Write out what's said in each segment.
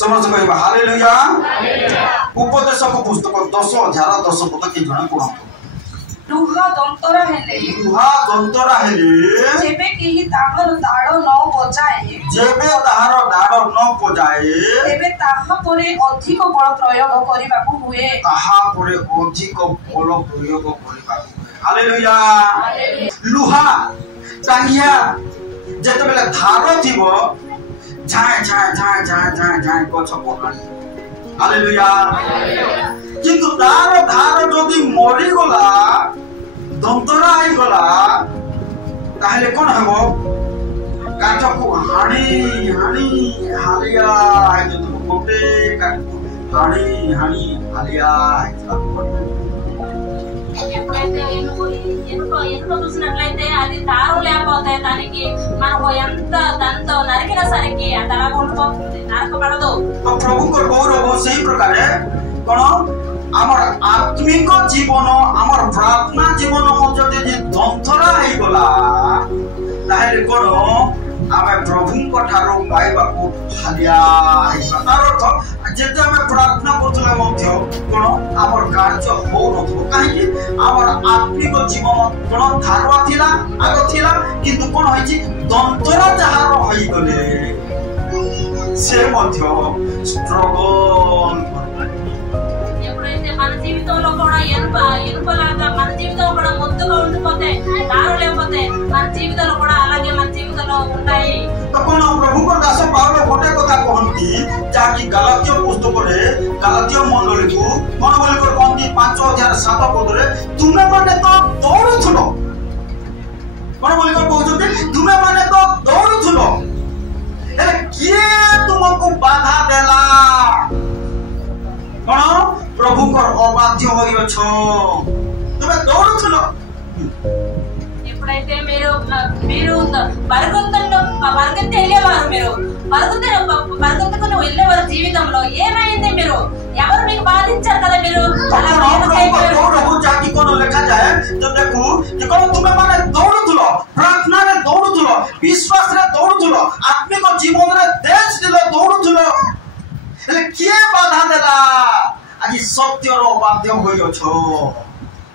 समझ कहबा हालेलुया। उपदेश को पुस्तक 10 अध्याय 10 पद के जणा पढो। लुहा दंतरा हेले जेबे केही ताहर दाड़ न बजाए तेबे ताहा परे अधिक बल प्रयोग करिबाकू हुए हालेलुया। लुहा टांगिया जते बेले धार थिबो झाय झाय झाय झाय झाय झाय गछ पहाड़ी। हालेलुया। किंतु तार धार जदि मरी गला दंतरा आई गला ताहले कोन हबो काठ को हाणी हाणी हालिया आई तो गोटे काठ को हाणी हाणी हालिया ఎప్పుడైతే ఎనుకో చూసినట్లయితే అది దారు లేకపోతే దానికి మనకు ఎంత దాంతో నరికిన సరికి అది అలా ఉండిపోతుంది, నరకబడదు। तो प्रभु को गौरव सही प्रकार कोन आमर आत्मिक जीवन आमर प्रार्थना जीवन मध्य जे दंतरा आई गला ताहले कोन आमे प्रभु को ठारो पाइबा को हालिया आइबा। तार अर्थ जेते आमे प्रार्थना करथले मध्य कोन आमर कार्य हो नथो काहे आमर आत्मिक जीवन कोन धारवा थिला आग थिला किंतु कोन होइछि दंतरा जहार होई गले से मध्य स्ट्रगल। ఎప్పుడైతే మన జీవితంలో కూడా ఎనుపలాగా మన జీవితంలో కూడా ముద్దుగా ఉండిపోతే దారు లేకపోతే మన జీవితంలో కూడా అలాగే మన జీవితంలో ఉంటాయి। तो कोन प्रभु को दास पावल गोटे कथा कहंती जाकी गलातिय पुस्तक रे गलातिय मंडली को कोन बोली को कहंती 5 अध्याय 7 पद रे तुमे माने तो दौड़ुथलो कोन बोली को कहउछते तुमे माने तो दौड़ुथलो ए किए तुमको बाधा देला कोन प्रभु को अबाध्य होइछ तुमे दौड़ुथलो। ఎప్పుడైతే మీరు పరిగెత్తి వెళ్ళేవారు, మీరు పరిగెత్తుకుని వెళ్ళేవారు జీవితంలో ఏమైంది? మీరు ఎవరు మీకు బాధించారు కదా? మీరు লেখা যায় তো দেখো যে কোন তুমি মানে দৌড়ুথলো প্রার্থনা রে দৌড়ুথলো বিশ্বাস রে দৌড়ুথলো আত্মিক জীবন রে দেশ দিলে দৌড়ুথলো এলে কে বাধা দেলা আজি সত্যর অবাধ্য হইছো।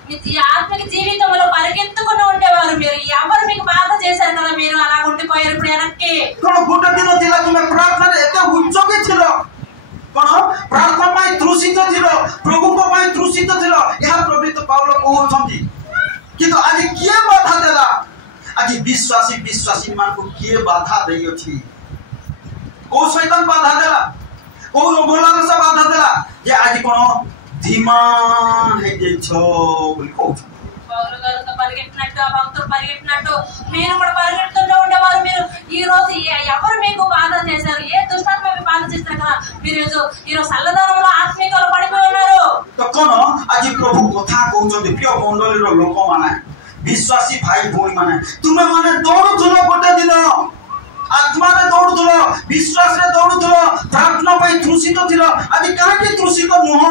మీ ఆత్మిక జీవితంలో పరిగెత్తుకుని ఉండేవారు, మీరు ఎవరు మీకు బాధ చేశారు కదా? మీరు అలా ఉండిపోయారు ఇప్పుడు వెనక్కి। কোন গোটা দিন ଥିଲା তুমি প্রার্থনা এত উচ্চকে ছিল কোন প্রার্থনা পাই তৃষিত ছিল প্রভুଙ୍କ পাই তৃষিত ছিল ଏହା ପ୍ରଭୁ ପାଉଲ କହୁଛନ୍ତି। କିନ୍ତୁ ଆଜି କିଏ ବାଧା ଦେଲା? ଆଜି ବିଶ୍ୱାସୀ ମାନଙ୍କୁ କିଏ ବାଧା ଦେଇଅଛି? କୋଉ ଶୈତାନ ବାଧା ଦେଲା? କୋଉ ରୋଗଲାଲସ ବାଧା ଦେଲା ଯେ ଆଜି କୋନ धीमा है जेछो बोली कहउछ। పౌలు గారు పరిగెట్టినట్టు ఆ భక్తులు పరిగెట్టినట్టు మీరు కూడా పరిగెడుతూనే ఉండేవారు। మీరు ఈ రోజు ఎవరు మీకు బాధ చేశారు? ఏ దుష్టాత్మ మీకు బాధ చేశారు కదా? మీరు ఈ రోజు సల్లదనంలో ఆత్మికలో పడిపోయి ఉన్నారు। तो कोन आज प्रभु कथा कहउछन प्रिय मंडली रो लोक माने विश्वासी भाई भोई माने तुमे माने दौड़ुथलो गोटे दिन आत्मा रे दौड़ुथलो विश्वास रे दौड़ुथलो प्रार्थना पई तृषित थिलो आज काहे तृषित नुह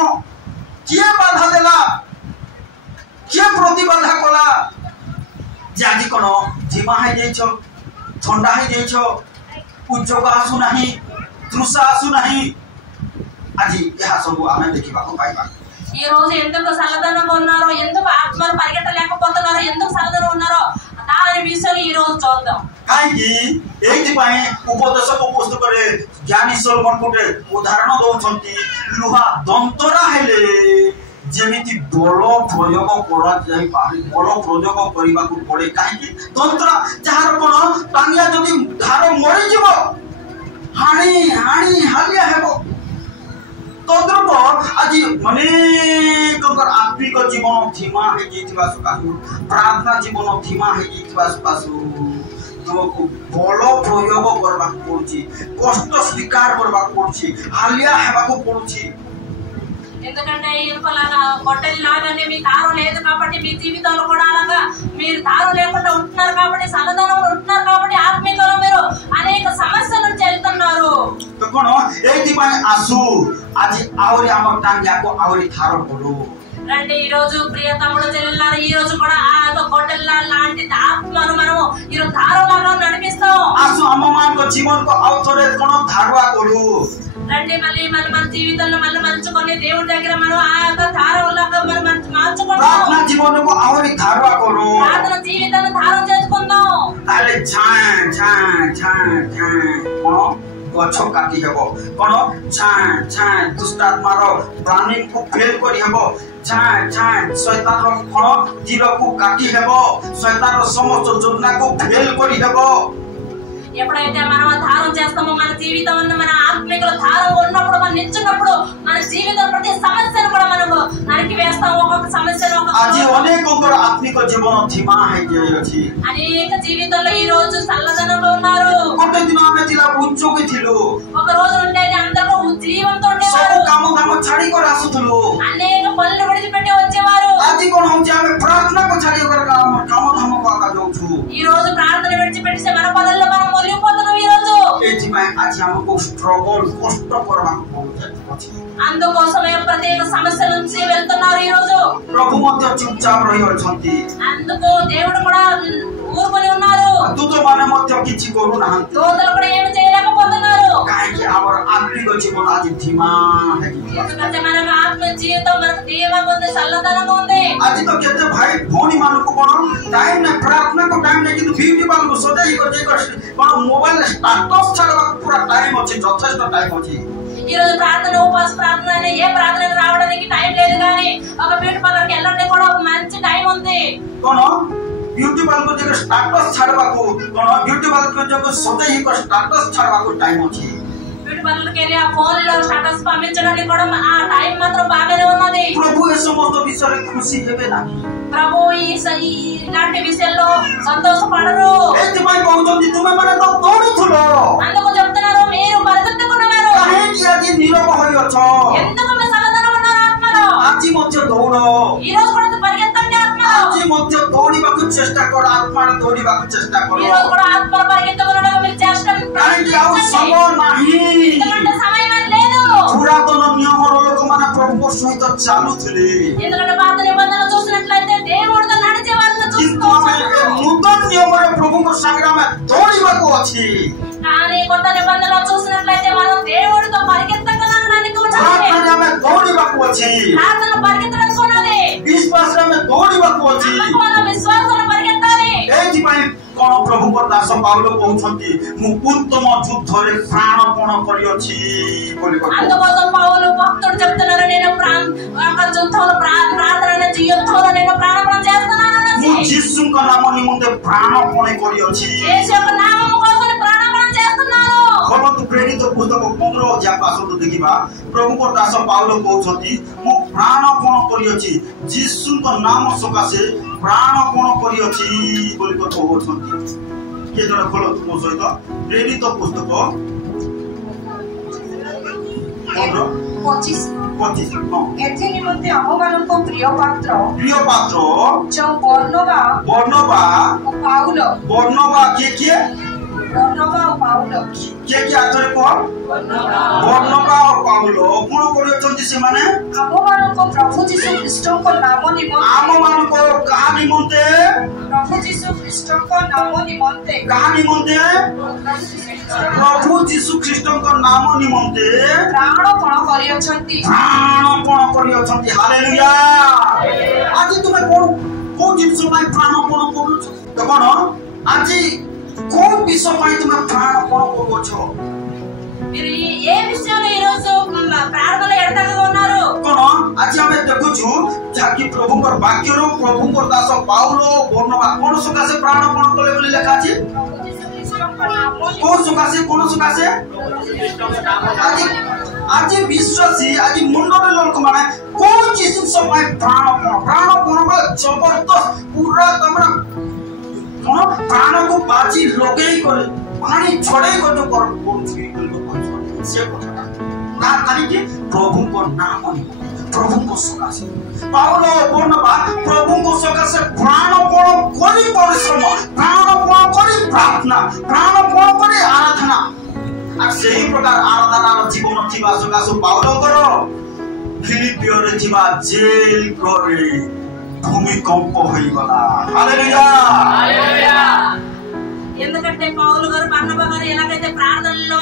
किए बाधा देला किए प्रतिबाधा कला जे आज कोन जीवा है जेछो ठंडा है जेछो उज्जोग आसु नाही तृषा आसु नाही आज यह सब आमे देखिबा को पाइबा। ఈ రోజు ఎందుకు సల్లదనంగా ఉన్నారో, ఎందుకు ఆత్మలు పరిగెట్టలేకపోతున్నారో, ఎందుకు సల్లదనం ఉన్నారో దాని విషయం ఈ రోజు చూద్దాం। काई एथि पई उपदेश को पुस्तक रे ज्ञानी सोलोमन कोटे उदाहरण दउछंती लुहा दंतरा हेले जेमिति बल प्रयोग करा जाई पारे बल प्रयोग करिबा को पड़े काई दंतरा जहार कोन टांगिया जदी धार मरि जिवो हाणी हाणी हालिया हेबो तद्रुप आज माने कंकर आत्मिक जीवन धीमा है जेथिबा सुकासु प्रार्थना जीवन धीमा है जेथिबा सुकासु तुमको बल प्रयोग करबा पड़ुची कष्ट स्वीकार करबा पड़ुची हालिया हेबाको पड़ुची। ఎందుకంటే ఇనుపలాగా గొడ్డలి లాగానే మీ తారు లేదు కాబట్టి మీ జీవితంలో కూడా అలాగా మీరు తారు లేకుండా ఉంటున్నారు కాబట్టి సల్లదనంలో ఉంటున్నారు కాబట్టి ఆత్మీయంలో మీరు అనేక సమస్యల నుంచి వెళ్తున్నారు। तो कोन एथि पई आसु आज आवरी हमर टांगिया को आवरी थारो पड़ो రండి ఈ రోజు ప్రియ తమ్ముడు చెల్లెలారా, ఈ రోజు కూడా ఆ గొడ్డల లాంటి ఆత్మను మనము ఈ రోజు ధారలాగా నడిపిస్తాం. आसु आममान को जीवन को अवथरे कोनो धारवा करू. రండి మళ్ళీ మన జీవితంలో మళ్ళీ మలుచుకొని దేవుడి దగ్గర మనం ఆ యొక్క ధారలాగా మనం మార్చుకుంటాం. प्रार्थना जीवन को आवरी धारवा करू. ప్రార్థన జీవితాన్ని ధారణ చేసుకుందాం. ताले छाय छाय छाय छाय कोनो गछ काटी हेबो, कोनो छाय छाय दुष्ट आत्मार प्राणी को फेल करी हेबो, छाय छाय शैतान रो कोनो तीर को काटी हेबो, शैतान रो समस्त योजना को फेल करी हेबो. ఎప్పుడైతే మనం ధారం చేస్తామో మన జీవితం మన ఆత్మికుల ధారం ఉన్నప్పుడు మనం నిల్చున్నప్పుడు మన జీవితం ప్రతి సమస్యను కూడా మనం నరికి వేస్తాము. ఒక్కొక్క సమస్యను आज अनेकଙ୍କର आत्मिक जीवन धीमा है अछि. అనేక జీవితంలో ఈ రోజు చల్లదనంలో ఉన్నారు. ଗୋଟେ ଦିନ ଆମେ ଥିଲା ଉଚ୍ଚକୁ ଥିଲୁ, ఒక రోజు ఉండేది అందరూ జీవంతో ఉండేవారు, ସବୁ କାମ ଦାମ ଛାଡି କରି ଆସୁଥିଲୁ. అనేక పనులు విడిచిపెట్టి వచ్చేవారు. ଆଜି କଣ ହଉଛି, ଆମେ ପ୍ରାର୍ଥନାକୁ ଛାଡି କରି କାମ ଧାମକୁ ଆକା ଯାଉଛୁ. ఈ రోజు ప్రార్థన విడిచిపెట్టి మన పనుల్లో మనం మొలిగిపోతున్నాం. ఈ రోజు ଏଥିପାଇଁ ଆଜି ଆମକୁ ଷ୍ଟ୍ରଗଲ କଷ୍ଟ କରିବାକୁ ପଡୁଛି. అందుకోసమే ప్రత్యేక సమస్యల నుంచి వెళ్తున్నారు. ఈ రోజు ପ୍ରଭୁ ମଧ୍ୟ ଚୁପଚାପ ରହି ଅଛନ୍ତି. అందుకు దేవుడు కూడా ఊరుకొని ఉన్నారు. ଦୂତମାନେ ମଧ୍ୟ କିଛି କରୁନାହାନ୍ତି. దూతలు కూడా ఏమి చేయలేకపోతున్నారు. କାହିଁକି ଆମର ଆତ୍ମିକ ଜୀବନ ଆଜି ଧିମା ହେଇଯାଇଛି. ఎందుకంటే మనకు ఆత్మ జీవితం మనకు దీవంగా ఉంది, చల్లదనంగా ఉంది. ଆଜି ତ କେତେ ଭାଇ ଭଉଣୀ ମାନଙ୍କୁ କଣ ଟାଇମ ନାହିଁ, ପ୍ରାର୍ଥନାକୁ ଟାଇମ ନାହିଁ, କିନ୍ତୁ ବ୍ୟୁଟି ପାର୍ଲରକୁ ସଜାଇ କରି କଣ ମୋବାଇଲରେ ଷ୍ଟାଟସ ଛାଡିବାକୁ ପୁରା ଟାଇମ ଅଛି, ଯଥେଷ୍ଟ ଟାଇମ ଅଛି. ఈ రోజు ప్రార్థన ఉపవాస ప్రార్థన అని ఏ ప్రార్థనకు రావడానికి టైం లేదు, కానీ ఒక బ్యూటీ పార్లర్ కి వెళ్ళడానికి కూడా ఒక మంచి టైం ఉంది. କଣ ब्यूटी पार्लर को जगह स्टेटस छाड़बाकू, कोन ब्यूटी पार्लर को जगह सजाई को स्टेटस छाड़बाकू टाइम अछि. బ్యూటీ పార్లర్ కి వెళ్ళి ఆ ఫోన్ లో స్టేటస్ పంపించడానికి కూడా ఆ టైం మాత్రం బాగానే ఉన్నది. प्रभु ए समस्त विषय खुशी हेबे नाही. ప్రభు ఇలాంటి విషయాల్లో సంతోషపడరు. एथिमाई कहउछन्ति तुमे माने तो दौड़ुथुलो, అందుకు చెప్తున్నారు మీరు పరిగెత్తుకున్నారు. काहेकि आजि नीरव होई अछ. ఎందుకు మీ సమాధానం ఉన్నారు ఆత్మలో? आजि मध्य दौड़, ఈ రోజు కూడా పరిగెత్తండి ఆత్మలో. आजि मध्य दौड़िबाकू चेष्टा कर, आत्मा दौड़िबाकू चेष्टा कर. ఈ రోజు కూడా ఆత్మ పరిగెత్తుకునడానికి మీరు చేష్టం काहेकि आउ समय नाही. ఎందుకంటే సమయం లేదు. पुरातन नियमर लोक माने प्रभु सहित चालुथिले, ఎందుకంటే పాత నిబంధనలు చూసినట్లయితే దేవుడితో నడిచే వాళ్ళని किंतु हमें చూస్తున్నాము. नूतन नियमर प्रभु को संगे में दौड़िबाकू अछि. కానీ కొత్త నిబంధనలు చూసినట్లయితే మనం దేవుడితో పరిగెత్తగలడానికి వచ్చాము. प्रार्थना में दौड़िबाकू अछि, ప్రార్థన పరిగెత్తడానికి ఉన్నది. विश्वास में दौड़िबाकू अछि. నమ్మకం విశ్వాసాన్ని పరిగెత్తాలి. एथिपाई कोन प्रभु को दास पाउलो कहउछन्ति मु उत्तम युद्धरे प्राणपण करि अछि बोली कहू. అందుకోసం పౌలు భక్తుడు చెప్తున్నారు, నేను యుద్ధంలో ప్రార్థన యుద్ధంలో నేను ప్రాణపణ చేస్తున్నాను मु यीशु का नाम निमंते प्राणपण करि अछि. యేసు యొక్క నామం కోసం ప్రాణపణ చేస్తున్నాను. भगवत प्रेरित पुस्तक 15 अध्याय पासत देखिबा प्रभु को दास पाउलो कहउछन्ति मु प्राणपण करि अछि, यीशु का नाम सकासे प्राणपण करि अछि बोली कहउछन्ति. के जण खोलो मो सहित प्रेरित पुस्तक 25 25 हां. एथि निमंते आमମାନଙ୍କ प्रिय पात्र जो बर्नबा बर्नबा ओ पाउलो के बर्नबा ओ पाउलो के आथरे कोन बर्नबा और पाउलो कोन करियछन्ति से माने आमମାନଙ୍କ प्रभु जीशु ख्रीष्टଙ୍କ नाम निमंते आम मानको कहा निमंते प्रभु जीशु ख्रीष्टଙ୍କ नाम निमंते कहा निमंते प्रभु जीशु ख्रीष्टଙ୍କ नाम निमंते प्राणपण करियछन्ति प्राणपण करियछन्ति. हालेलुया. आज तुमे कोन जिंस पाई प्राणपण करूछ तो कोन आज कोन विषय पाई तुमे प्राणपण करूछ మీరు ఏ విషయంలో ఈ రోజు ప్రార్థనలో ఎడతెగగా ఉన్నారు? कोन आज हमें देखुछु जाकी प्रभु को वाक्य रो प्रभु को दास पाउलो बर्नबा कोन सुकासे प्राणपण कले बोली लिखा अछि. कोन सुकासे आज विश्वासी आज मुंडर लोक माने कोन चीज समय प्राणपण को जबरदस्त पूरा तमरा कोन प्राण को बाजी लगेई करे पानी छोड़े को जो कर से कथा ना खाली कि प्रभु को नाम प्रभु को सकासे पाउलो बर्नबा प्रभु को सकासे प्राणपण करी परिश्रम प्राणपण करी प्रार्थना प्राणपण करी आराधना आ सही प्रकार आराधना जीवन थिबा सकासे पाउलो करो फिलिपियो रे जीवा जेल करे भूमिकंप होई गला हालेलुया हालेलुया ఎందుకంటే పౌలు గారు బర్నబా గారు ఎలాగైతే ప్రార్థనలో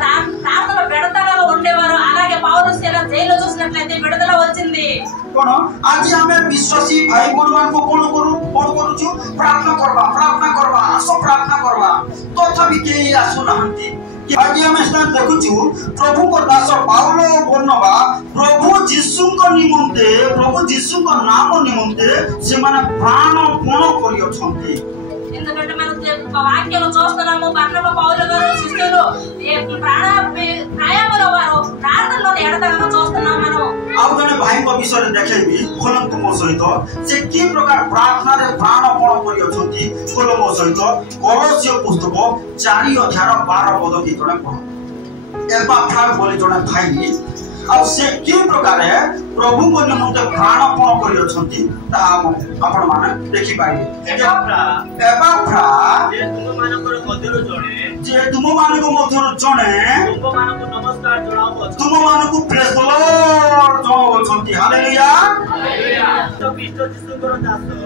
ప్రార్థన విడతగా ఉండేవారు అలాగే పౌలు శీల జైల్లో చూసినట్లయితే విడుదల వచ్చింది कोन आज हमें विश्वासी भाई बहन को कोन करूछु प्रार्थना करबा आसो प्रार्थना करबा तथापि के आसु नहंती कि आज हमें स्थान देखुछु प्रभु को दास पाउलो बर्नबा प्रभु यीशु को निमंते प्रभु यीशु को नाम निमंते से माने प्राण पण करियो छंती ఎందుకంటే మనం వాక్యంలో చూస్తున్నాము బర్నబా పౌలు గారు శిష్యులు ప్రాయముల వారు ప్రార్థనలో ఎడతెగక చూస్తున్నాం మనం ଆଉ ଜଣେ ଭାଇଙ୍କ ବିଷୟରେ ଦେଖେଇବି ଖୋଲନ୍ତୁ ମୋ ସହିତ ସେ କି ପ୍ରକାର ପ୍ରାର୍ଥନାରେ ପ୍ରାଣପଣ କରିଅଛନ୍ତି ଖୋଲ ମୋ ସହିତ କଳସିୟ ପୁସ୍ତକ 4:12 କି ଜଣେ ପଢ ଏପାଫ୍ରା ବୋଲି ଜଣେ ଭାଇ ଆଉ ସେ କି ପ୍ରକାର ପ୍ରଭୁଙ୍କ ନିମନ୍ତେ ପ୍ରାଣପଣ କରିଅଛନ୍ତି ତାହା ଆପଣ ମାନେ ଦେଖିପାରିବେ ଏପାଫ୍ରା ଯେ ତୁମମାନଙ୍କ ମଧ୍ୟରୁ ଜଣେ ତୁମମାନଙ୍କୁ ପ୍ରେଜ୍ ଦ ଲର୍ଡ ଜଣାଉଛନ୍ତି ହାଲେଲୁୟା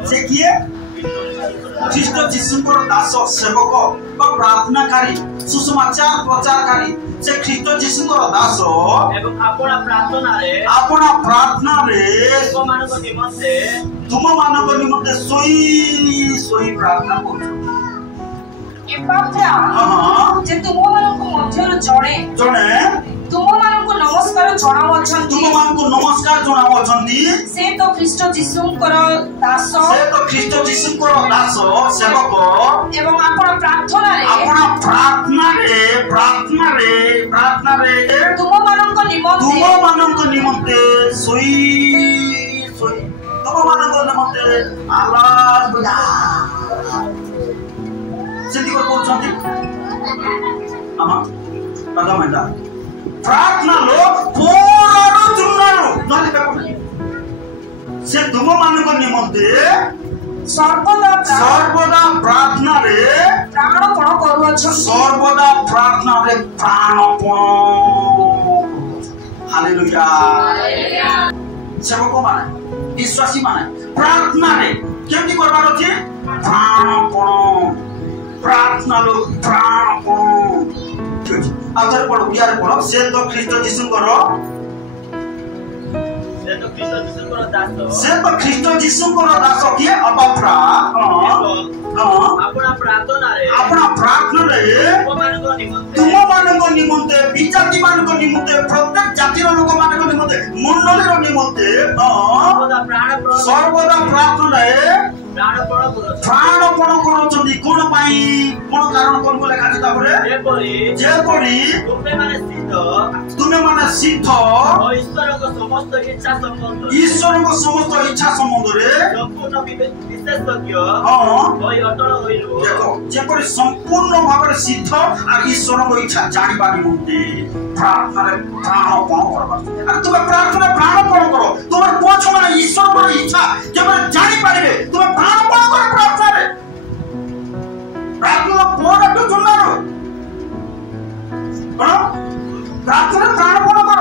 ସେ କିଏ ଖ୍ରୀଷ୍ଟ ଯୀଶୁଙ୍କର ଦାସ ସେବକ ବା ପ୍ରାର୍ଥନାକାରୀ ସୁସମାଚାର ପ୍ରଚାରକାରୀ ସେ ଖ୍ରୀଷ୍ଟ ଯୀଶୁଙ୍କର ଦାସ ଏବଂ ଆପଣ ପ୍ରାର୍ଥନାରେ ତୁମମାନଙ୍କ ନିମନ୍ତେ ଶୋଇ ପ୍ରାର୍ଥନା କରୁଛନ୍ତି ଏପାଫ୍ରା ଯେ ତୁମମାନଙ୍କ ମଧ୍ୟରୁ ଜଣେ ତୁମମାନଙ୍କୁ ନମସ୍କାର ଜଣାଉଛନ୍ତି ସେ ତ ଖ୍ରୀଷ୍ଟ ଯୀଶୁଙ୍କର ଦାସ ସେବକ ଏବଂ ଆପଣ ପ୍ରାର୍ଥନାରେ ତୁମମାନଙ୍କ ନିମନ୍ତେ ଶୋଇ ତୁମମାନଙ୍କ ନିମନ୍ତେ ଆବାଜ ବଜା ସେମିତି କରୁଛନ୍ତି ପ୍ରାର୍ଥନାలో పోరాడుతున్నారు ସେ ତୁମମାନଙ୍କ ନିମନ୍ତେ ସର୍ବଦା ପ୍ରାର୍ଥନାରେ ପ୍ରାଣପଣ ହାଲେଲୁୟା ସେବକମାନେ ବିଶ୍ୱାସୀମାନେ ପ୍ରାର୍ଥନାରେ କେମିତି କରିବାର ଅଛି ପ୍ରାଣପଣ ପ୍ରାର୍ଥନାలో ପ୍ରାଣପଣ ଆଉଥରେ ପଢ ଓଡିଆରେ ପଢ ସେ ତ ଖ୍ରୀଷ୍ଟ ଯୀଶୁଙ୍କର ଦାସ କିଏ ଅପାଫ୍ରା ଆପଣ ପ୍ରାର୍ଥନାରେ ତୁମମାନଙ୍କ ନିମନ୍ତେ ବିଜାତି ମାନଙ୍କ ନିମନ୍ତେ ପ୍ରତ୍ୟେକ ଜାତିର ଲୋକମାନଙ୍କ ନିମନ୍ତେ ମଣ୍ଡଳୀର ନିମନ୍ତେ ସର୍ବଦା ପ୍ରାର୍ଥନାରେ ପ୍ରାଣପଣ କରୁଛନ୍ତି କଣ ପାଇଁ କଣ କାରଣ କଣ ଲେଖାଛି ତାପରେ ଯେପରି ତୁମେମାନେ ସିଦ୍ଧ ଈଶ୍ୱରଙ୍କ ସମସ୍ତ ଇଚ୍ଛା ସମ୍ବନ୍ଧରେ ଦେଖ ଯେପରି ସମ୍ପୂର୍ଣ୍ଣ ଭାବରେ ସିଦ୍ଧ ଆଉ ଈଶ୍ୱରଙ୍କ ଇଚ୍ଛା ଜାଣିବା ନିମନ୍ତେ ପ୍ରାର୍ଥନାରେ ପ୍ରାଣପଣ କରବା ତୁମେ ପ୍ରାର୍ଥନା ପ୍ରାଣପଣ କର ତୁମର ପୁଅ ଛୁଆମାନେ ଈଶ୍ୱରଙ୍କର ଇଚ୍ଛା ଯେପରି ଜାଣିପାରିବେ ତୁମେ ପ୍ରାଣପଣ କର ପ୍ରାର୍ଥନାରେ ପ୍ରାର୍ଥନା ପୋଡ଼ାଠୁ ଚୁନାରୁ କଣ ପ୍ରାର୍ଥନା ପ୍ରାଣପଣ କର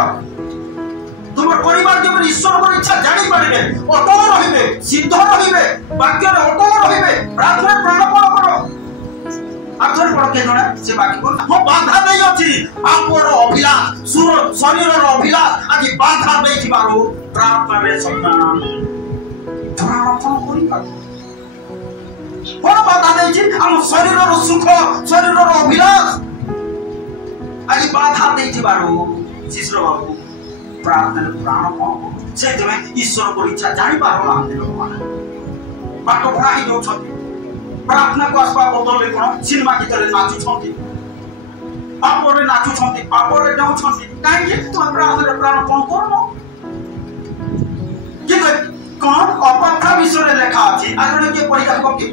ତୁମର ପରିବାର ଯେପରି ଈଶ୍ୱରଙ୍କର ଇଚ୍ଛା ଜାଣିପାରିବେ ଅଟଳ ରହିବେ ସିଦ୍ଧ ରହିବେ ବାକ୍ୟରେ ଅଟଳ ରହିବେ ପ୍ରାର୍ଥନା ପ୍ରାଣପଣ କର ଆଥରେ ପଢ କେ ଜଣେ ସେ ବାକ୍ୟକୁ ମୁଁ ବାଧା ଦେଇ ଅଛି ଆପର ଅଭିଳାଷ ଶରୀରର ଅଭିଳାଷ ଆଜି ବାଧା ଦେଇଥିବାରୁ ପ୍ରାର୍ଥନାରେ ପ୍ରାଣପଣ କରିପାରୁ କଣ ବାଧା ଦେଇଛି ଆମ ଶରୀରର ସୁଖ ଶରୀରର ଅଭିଳାଷ ଆଜି ବାଧା ଦେଇଥିବାରୁ ଶିଶୁର ବାବୁ ପ୍ରାର୍ଥନାରେ ପ୍ରାଣପଣ ସେଇଥିପାଇଁ ଈଶ୍ୱରଙ୍କର ଇଚ୍ଛା ଜାଣିପାରୁନାହାନ୍ତି ଲୋକମାନେ ବାଟ ଭରା ହେଇଯାଉଛନ୍ତି ପ୍ରାର୍ଥନାକୁ ଆସିବା ବଦଳରେ କଣ ସିନେମା ଗୀତରେ ନାଚୁଛନ୍ତି ପାପରେ ନାଚୁଛନ୍ତି ପାପରେ ଯାଉଛନ୍ତି କାହିଁକି ତୁମେ ପ୍ରାର୍ଥନାରେ ପ୍ରାଣପଣ କରୁନ କିନ୍ତୁ କଣ ଅପାଫ୍ରା ବିଷୟରେ ଲେଖା ଅଛି ଆଉ ଜଣେ କିଏ ପଢିପାରିବ କି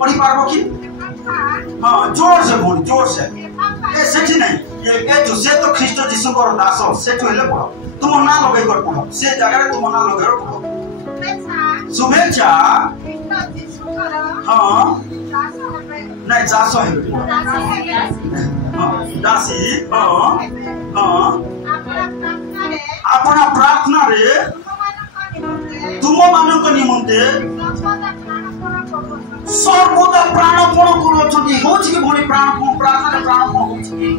ପଢିପାରିବ କି ହଁ ଜୋରସେ ଭଉଣୀ ଜୋରସେ ସେଠି ନାହିଁ ସେ ତ ଖ୍ରୀଷ୍ଟ ଯୀଶୁଙ୍କର ଦାସ ସେଠୁ ହେଲେ ପଢ ତୁମ ନାଁ ଲଗେଇ କରି ପଢ ସେ ଜାଗାରେ ତୁମ ନାଁ ଲଗେଇ ପଢ ଶୁଭେଚ୍ଛା ହଁ ନାଇଁ ଚାଷ ହେବେ ଦାସୀ ହଁ ହଁ अपना प्रार्थना रे तुम मानक निमंते सर्वदा प्राणपण करूछथि होछि कि भणी प्राणपण प्रार्थना प्राणपण होछि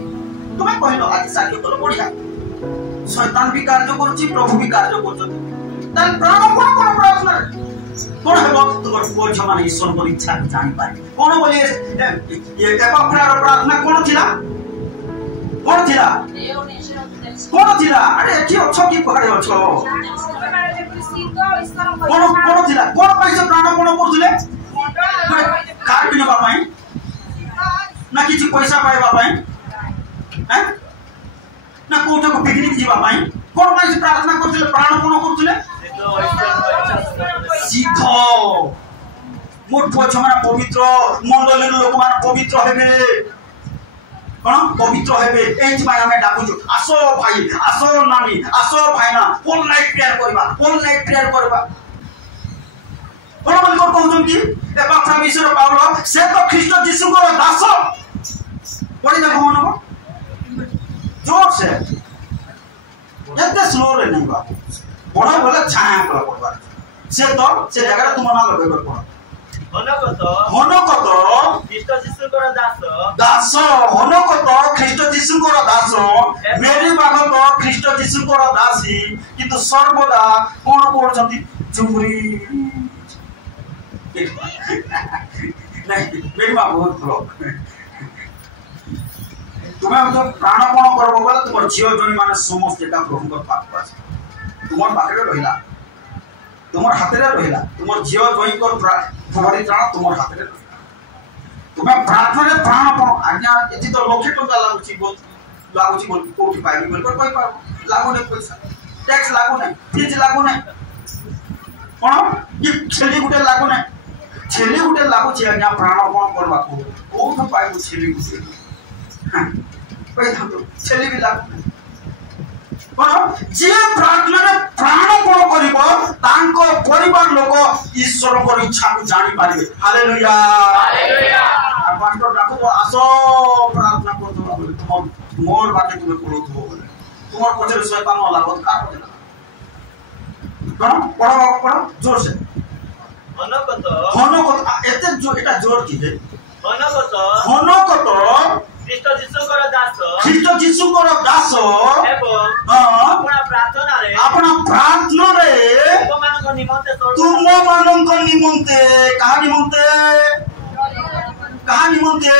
तुमे कहलो आज साक्ष्य करो बढ़िया शैतान भी कार्य करछि प्रभु भी कार्य करछथि ताल प्राणपण कोन प्रार्थना कोन हेबो तोर कोछ माने ईश्वर को इच्छा जानि पारि कोन बोले ये एपाफ्रार प्रार्थना कोन थिला कोन थिला अरे कि अछ कि पहाड़े अछ कोन थिला कोन पैसा प्राणपण करथले कार किनबा पई ना किछि पैसा पाइबा पई हैं ना कोठो को पिकनिक जीवा पई कोन पैसा प्रार्थना करथले प्राणपण करथले सीध मोट पुछ माने पवित्र मंडली लोक माने पवित्र हेबे कोन पवित्र हेबे एज भाई हमें डाकुछु आसो भाई आसो नानी आसो भाईना ऑल नाइट प्रेयर करबा कोन बोल को कहउछन कि एपाफ्रा विषय पावलो से तो ख्रीष्ट यीशु को दास पड़ी जा कोन जोर से एते स्लो रे नहीं बा बड़ा बोले छाया कला पड़बा से तो से जगह तुम ना लगे कर हनकत ख्रीष्ट यीशु को दास हनकत ख्रीष्ट यीशु को दास मेरी बागत ख्रीष्ट यीशु को दासी किंतु सर्वदा कोन करछथि चुमुरी नहीं मेरी बात बहुत भलो तुम्हें तो प्राणपण करबो बोले तुम जीव जनी माने समस्त का प्रभु को पाक पास तुमर पाखरे रहिला तुमर हातरे रहिला तुमर जीव जनी को फवारी त्राण तुमर हातरे रहिला तुम्हें प्रार्थना रे प्राणपण आज्ञा एति तो लक्ष टका लागुची बोल कोठी पाइबी बोल कोइ पाबो लागो नै पैसा टैक्स लागो नै फीस लागो नै कोन कि छेली गुटे लागो नै छेली गुटे लागुची आज्ञा प्राणपण करबा को कोठो पाइबो छेली गुटे हां पैसा तो छेली भी लागो कोन जे प्रार्थना रे प्राणपण करिवो तांको परिवार लोक ईश्वर को इच्छा को जानि पारिबे हालेलुया हालेलुया आ पास्टर डाको तो आसो प्रार्थना करतो बोले तुम मोर बाटे तुमे पड़ोतो बोले तुमर पछरे शैतान वाला बहुत का होते कोन पड़ो जोर से हनकत एते जो एटा जोर की है हनकत ख्रीष्ट यीशु को दास अपना प्रार्थना रे तुम मानक निमंते कहा निमंते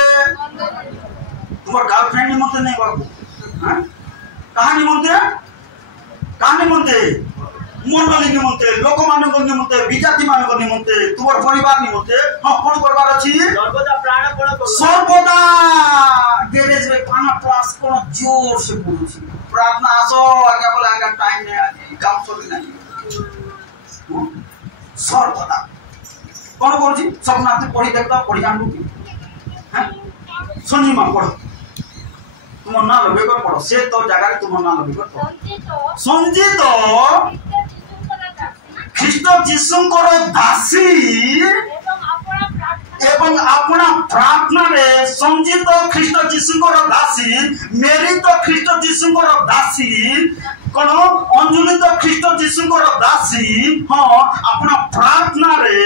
तुमर गर्लफ्रेंड निमंते नहीं बाबू हां कहा निमंते मंडली निमंते लोक मानक निमंते विजाति मानक निमंते तुमर परिवार निमंते हां कोन करबार अछि सर्वदा प्राणपण करू सर्वदा गैरेज रे पाना प्लस कोन जोर से बोलुछि प्रार्थना आसो आगे बोले आगे टाइम नै काम चली नहीं सर्वदा कोन करूछि सपना ते पढ़ी देखता पढ़ी जानू कि हैं सुनी मा पढ़ तुम ना लगे कर पढ़ो से तो जगह रे तुम ना लगे कर पढ़ो संजीत ख्रीष्ट यीशु को दासी एवं अपना प्रार्थना रे संजीत ख्रीष्ट यीशु को दासी मेरी तो ख्रीष्ट यीशु को दासी कोन अंजुली तो ख्रीष्ट यीशु को दासी हां अपना प्रार्थना रे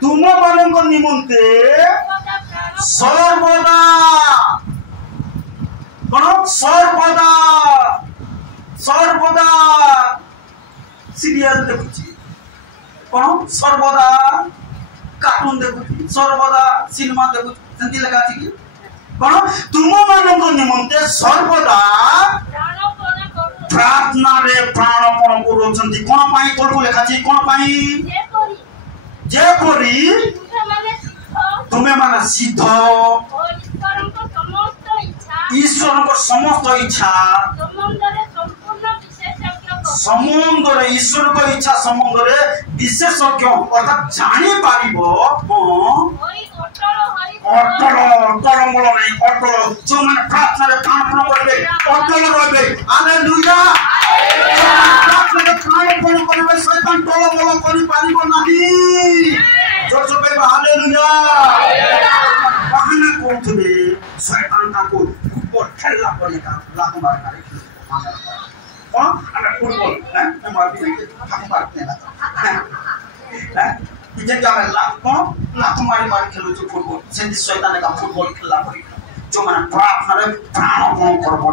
तुम मानक निमंते सर्वदा कोन सर्वदा सीरियल देखुची कोन सर्वदा कार्टून देखुची सर्वदा सिनेमा देखुची सेंती लगा छी कोन तुम मानक निमंते सर्वदा प्रार्थना रे प्राणपण करूछंती कोन पाई कोठो लेखा छी कोन पाई जे परी तुमे माने सिद्ध ईश्वर को समस्त इच्छा समुद्र ईश्वर को इच्छा समुद्र विशेषज्ञ अर्थात जानी पारिबो अटल तरंगल नहीं अटल जो माने प्रार्थना रे प्राणपण करबे अटल रहबे हालेलुया प्रार्थना रे प्राणपण करबे शैतान टलमल करि पारिबो नाही जोर से कहबे हालेलुया बाहना कोथबे शैतान ताको ऊपर खेलला पड़े का लात मार मारे कौन अगर फुटबॉल मैं मार भी नहीं हम मारते हैं इधर क्या है लात मार खेलो जो फुटबॉल सेंटी शैतान का फुटबॉल खेलला पड़े जो माने प्रार्थना रे प्राण करबो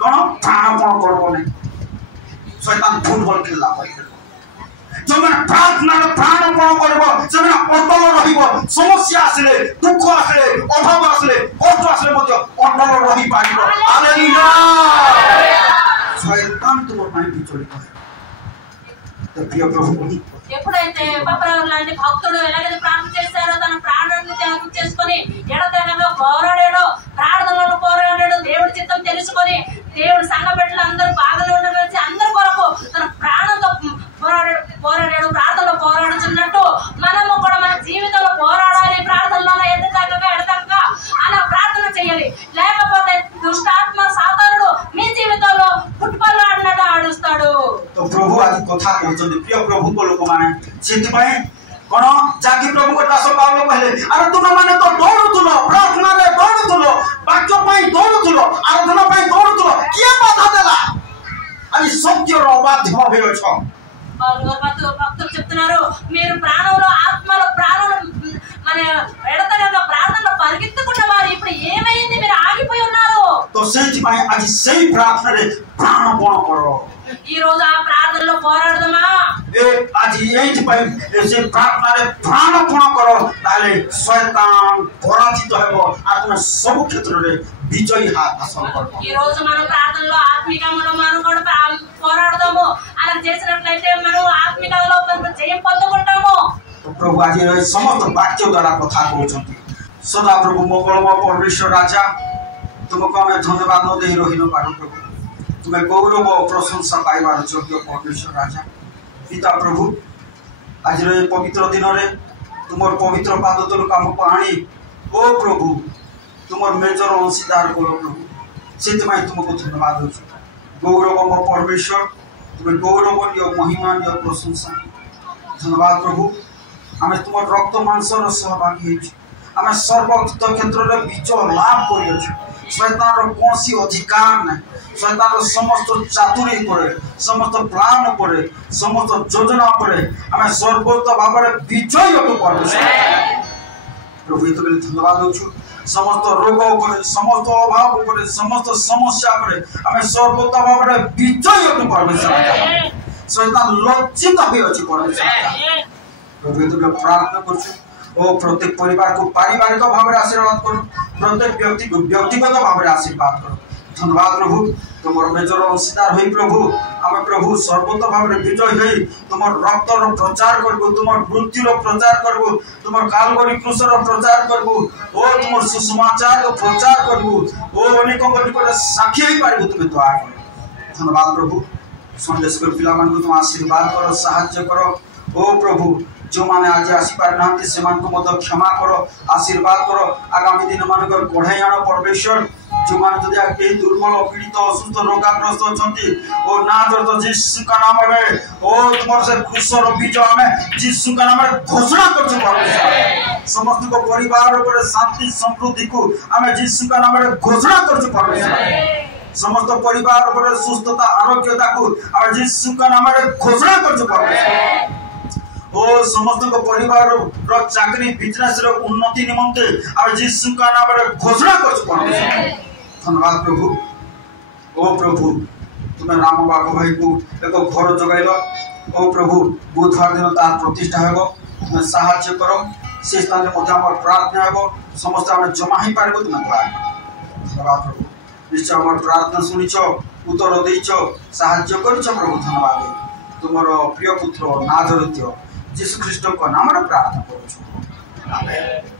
कोन प्राण करबो नहीं शैतान फुटबॉल खेलला पड़े जो माने प्रार्थना रे प्राण करबो जो माने अटल रहिबो समस्या आसले दुख आसले अभाव आसले कष्ट आसले मध्य अटल रहि पारिबो हालेलुया शैतान तुम ପାଇଁ ବିଚଳିତ है प्रिय प्रभु ఎప్పుడైతే పాపరావు లాంటి భక్తుడు ఎలాగైతే ప్రార్థన చేశారో తన ప్రాణాన్ని త్యాగం చేసుకొని ఎడతెగక పోరాడాడో ప్రార్థనలో పోరాడాడో దేవుడి చిత్తం తెలుసుకొని దేవుడి సంఘ బిడ్డలు అందరూ బాధలో ఉండవచ్చు అందరి కొరకు తన ప్రాణంతో పోరాడాడు ప్రార్థనలో పోరాడుతున్నట్టు మనము కూడా మన జీవితంలో పోరాడాలి ప్రార్థనలో ఎడతెగక అలా ప్రార్థన చేయాలి లేకపోతే దుష్టాత్మ సాతానుడు మీ జీవితంలో ఫుట్బాల్ ఆడినట్టు ఆడుస్తాడు तो प्रभु आज कथा कहते प्रिय प्रभु को लोक माने से कौन जाकी प्रभु को दास पावलो कहले अरे तुम माने तो दौड़ुथुलो प्रार्थना रे दौड़ुथुलो वाक्य पई दौड़ुथुलो आराधना पई दौड़ुथुलो किए बाधा देला आज सत्य रो बाध्य भयो छ భక్తులు చెప్తున్నారు మీరు ప్రాణంలో ఆత్మలో ప్రాణంలో మన ఎడతెగక ప్రార్థనలో పరిగెత్తుకున్న వారు ఇప్పుడు ఏమైంది మీరు ఆగిపోయి ఉన్నారు तो सेति पई आज सही प्रार्थना रे प्राणपण करो ఈ రోజు ఆ ప్రార్థనలో పోరాడదామా ए आज एति पई से प्रार्थना रे प्राणपण करो ताले शैतान पराजित हेबो आत्मा सब क्षेत्र रे विजयी हाथ हासिल करबो ఈ రోజు మనం ప్రార్థనలో ఆత్మికంగా మనం కూడా పోరాడదాము అలా చేసినట్లయితే మనం ఆత్మికంలో జయం పొందుకుంటాము तो प्रभु आज समस्त वाक्य द्वारा कथा कहउछंती सदा प्रभु मंगलमय परमेश्वर राजा तुमको हमें धन्यवाद न दे रही न पारो प्रभु तुम्हें गौरव प्रशंसा पाइबार योग्य परमेश्वर राजा पिता प्रभु आज पवित्र दिन रे तुमर पवित्र पाद तल काम पाणी ओ प्रभु तुमर मेजर अंशीदार करो प्रभु से तुमको धन्यवाद दउछु गौरव परमेश्वर तुम्हें गौरव महिमा प्रशंसा धन्यवाद प्रभु आम तुम रक्त मांसर सहभागी आम सर्वोक्त क्षेत्र में विजय लाभ कर शैतान कौन अधिकार ना शैतान समस्त चातुरी पर समस्त प्लान पर समस्त योजना पर आम सर्वोत्त भाव विजय प्रभु ये धन्यवाद दउछु समस्त रोग पर समस्त अभाव पर समस्त समस्या पर आम सर्वोत्त भाव विजय परमेश्वर शैतान लज्जित हो परमेश्वर प्रभु प्रार्थना कर प्रत्येक परिवार को पारिवारिक भाव में आशीर्वाद करो प्रत्येक व्यक्ति को व्यक्तिगत भाव में आशीर्वाद करो धन्यवाद प्रभु तुम मेजर अंशीदार हो प्रभु आम प्रभु सर्वोत्त भाव में विजय हो तुम रक्तर प्रचार करूँ तुम मृत्युर प्रचार करूँ तुम कालवरी क्रूसर प्रचार करूँ ओ तुम सुसमाचार प्रचार करूँ ओ अनेक निकट साक्षी हो पार तुम्हें दया कर धन्यवाद प्रभु संदेश पिला तुम आशीर्वाद कर साहाय्य कर ओ प्रभु जो माने आज आसी पार नांती सेमान को मत क्षमा करो आशीर्वाद करो आगामी दिन मानकर कढ़ाई आण परमेश्वर जो माने जदि के दुर्बल पीड़ित असुस्थ रोगाग्रस्त अछंती ओ ना जत यीशु का नाम रे ओ तुमर से क्रूसर विजय में यीशु का नाम रे घोषणा करछु परमेश्वर समस्त को परिवार ऊपर शांति समृद्धि को हमें यीशु का नाम रे घोषणा करछु परमेश्वर समस्त परिवार ऊपर सुस्थता आरोग्यता को हमें यीशु का नाम रे घोषणा करछु परमेश्वर ओ समस्त को परिवार रो चाकरी बिजनेस रो उन्नति निमंते आ यीशु का नाम रे घोषणा करछु परमेश्वर धन्यवाद प्रभु ओ प्रभु तुम्हें राम बाबू भाई को एक घर जगाइलो ओ प्रभु बुधवार दिन तार प्रतिष्ठा हेबो तुम्हें साहाय्य करो से स्थान में मध्य हमर प्रार्थना हेबो समस्त हम जमा ही पारबो तुम्हें धन्यवाद प्रभु निश्चय हमर प्रार्थना सुनिछो उत्तर देइछो साहाय्य करिछो प्रभु धन्यवाद तुमरो प्रिय पुत्र नाजरेय यीशु ख्रीष्ट को नाम प्रार्थना करूँ।